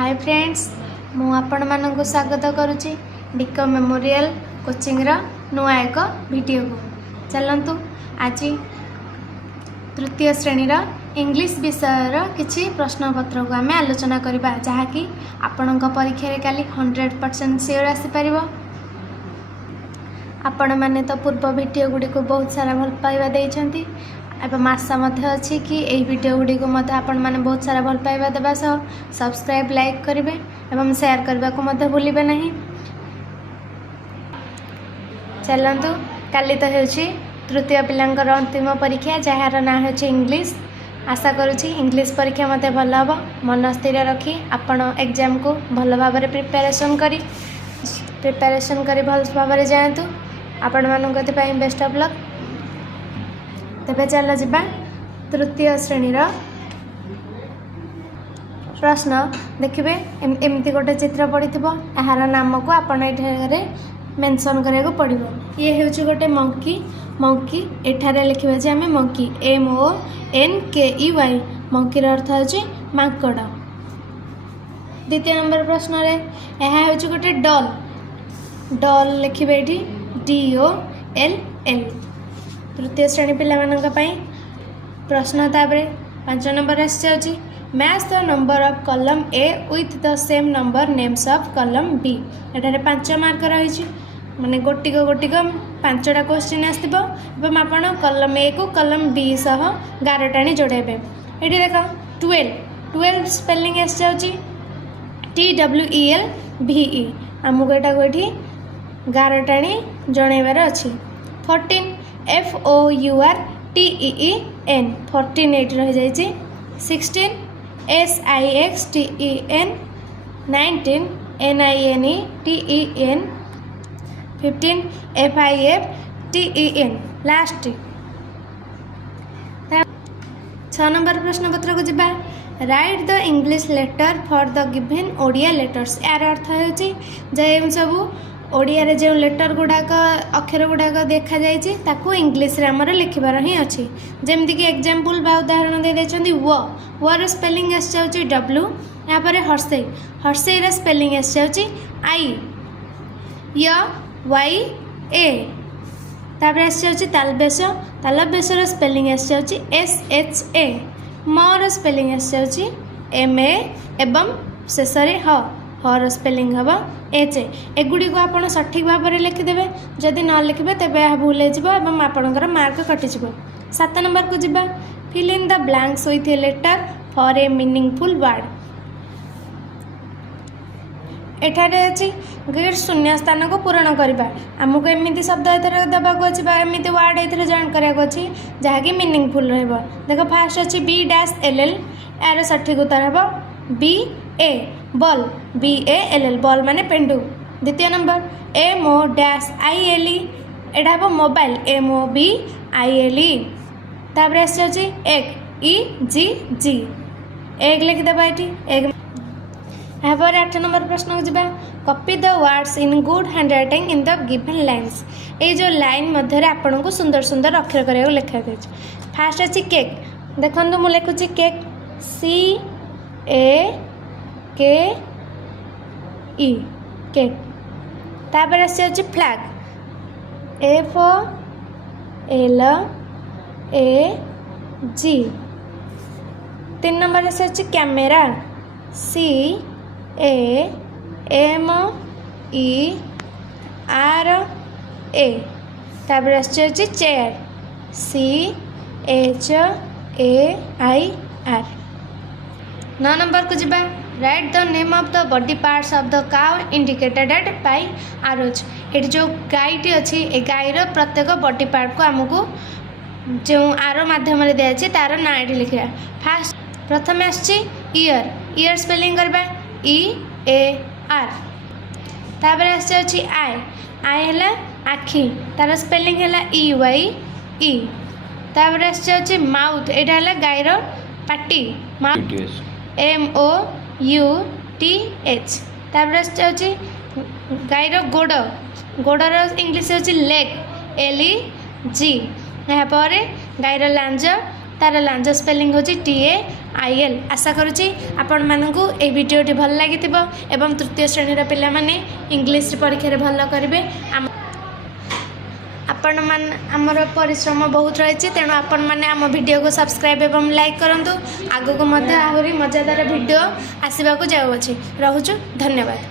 Hi friends मु आपण मानक स्वागत करुच्ची डिको मेमोरियल कोचिंग नुआ एक वीडियो को चलतु आज तृतीय श्रेणी इंग्लिश विषय किसी प्रश्नपत्र को आम आलोचना करवा जहाँकि आपण परीक्षा काली 100% सियोर आसीपर। आपण मैंने तो पूर्व वीडियो गुड़ी को बहुत सारा भल पाइबा देइछंती एवं आशा अच्छी कि यही वीडियो गुड़ी को आपण मैंने बहुत सारा भल पाइबा देवा सह सब्सक्राइब लाइक करेंगे एवं शेयर करने को भूलिबे नहीं। चलतु काली तो होची तृतीय पिलांकर अंतिम परीक्षा जार ना हो इंग्लिश। आशा करुँची इंग्लिश परीक्षा मत भल हम मन स्थिर रखी आपण एग्जाम को भल भाव प्रिपेरेसन करी भल भाव जातु। आपण मानक बेस्ट ऑफ लक। तेबे चल जिबा तृतीय श्रेणी प्रश्न देखिए। एमती गोटे चित्र पड़ी यार नाम को आपण ये मेंशन करा पड़ो। ये हूँ गोटे मंकी मंकी एठारे लिखा जे आम मंकी MONKEY मंकीर अर्थ हो माकड़। द्वितीय नंबर प्रश्न रे यह हूँ गोटे डल डल लिखे ये DOLL। तृतीय श्रेणी पिला प्रश्न तापर 5 नंबर आसी match the number of column A with the same number names of column B। एठारे 5 मार्क रही माने गोटिक 5टा क्वेश्चन आसो आपण कॉलम A को कॉलम B सह गारटाणी जोड़ेबे। ये देख 12 स्पेलिंग आसी TWELVE आमको यहाँ को गारटाणी जनइबार अच्छी। 14 FOURTEEN 14 एट रही जाइए। 16 SIXTEN 19 NINETEN 15 FIFTEN last. 6 number प्रश्न पत्र को जिबा। Write the English letter for the given Odia letters. यार अर्थ हो सब ओडिया रे जो लेटर गुड़ाक अक्षर गुड़ाक देखा जाइए ताकू इंग्लिश रे आमर लिखबार ही अच्छी। जमती कि एग्जाम्पल बा उदाहरण दे देछंती वर स्पेलिंग आसी W। यहाँ पर हर्षई हर्षई स्पेलिंग आसी IYA। तापर आसी तालबेश तालबेश स्पेलिंग आसी SHA। मोर स्पेलिंग आसी MA एवं शेष हर स्पेलिंग हम HA। एगुड़ी को आप सठिक भाव में लिखिदेवे। जदि न लिखे तेज यह भूल हो आपणकर मार्क कटिज। 7 नंबर को जिबा। Fill in the blanks with a letter for a meaningful word. एठारे अच्छी गैर शून्य स्थान को पूरण करवा आमको एमती शब्द एथर देवाक अच्छी एमती वार्ड एथर जॉइन कराया जहाँकि मीनिंगफुल रहिबो। देख फास्ट अच्छी BLL यार सठिक उत्तर हम BA बॉल BALL बॉल माने पेंडु। द्वितीय नंबर MOILE एटा हम मोबाइल MOBILE। तापर आसी एग EGG एग लिखिदेबा ये एग। यहाँ पर 8 नंबर प्रश्न को जिबा। Copy the words in good handwriting in the given lines. ये जो लाइन मध्य आपन को सुंदर सुंदर अक्षर करा लिखा गई। फास्ट अच्छी केक देखो मुझे लिखुची केक CAKE केक। तापर आसी फ्लैग FLAG। 3 नंबर आसी कैमेरा CAMERA। तापर आसी चेयर CHAIR। 9 नंबर को जिबा। Write the name of the body parts of the cow indicated by arose. ये जो गायटी अच्छी ए गायर प्रत्येक बॉडी पार्ट को आमको जो आरो माध्यम दिखाई तार ना ये लिखा। फास्ट प्रथम आयर ईयर स्पेलिंग करवा EAR। तापर आसी आई आई है आखि तार स्पेलिंग है EYE। तापर आसी माउथ यहाँ है गायर पाटी MOUTH। तापर आसी गायर गोड़ गोड़र इंग्लिश होची लेग LEG। यहाँ पर गायर लांज तार लांज स्पेलिंग होची TAIL। आशा करुँची आपण मानकु ए वीडियोटी भल लागिथिबो एवं तृतीय श्रेणी पिला माने इंग्लिश परीक्षा रे भल करिवे। आपण मान आमर परिश्रम बहुत रही तेणु आपण मैंने आम वीडियो को सब्सक्राइब एवं लाइक करूँ। आगक आहरी मजादार वीडियो आसवाक जाऊँगी। रोचु धन्यवाद।